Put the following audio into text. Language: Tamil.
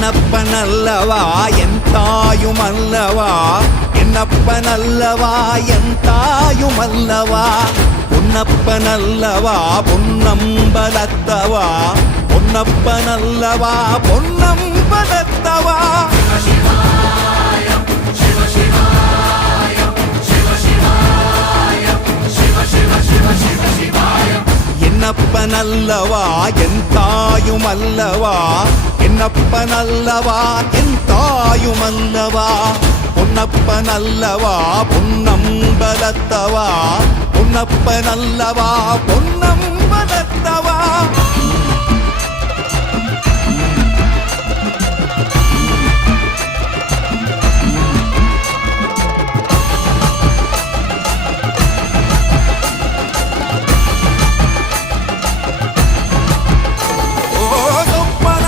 என்னப்பனல்லவா என் தாயுமல்லவா என்னப்பனல்லவா என் தாயுமல்லவா பொன்னப்பனல்லவா பொன்னம்பலத்தவா பொன்னப்பனல்லவா பொன்னம்பலத்தவா என்னப்பனல்லவா என் தாயுமல்லவா என்னப்பனல்லவா என் தாயுமல்லவா பொன்னப்பனல்லவா பொன்னம்பலத்தவா பொன்னப்பனல்லவா பொன்னம்பலத்தவா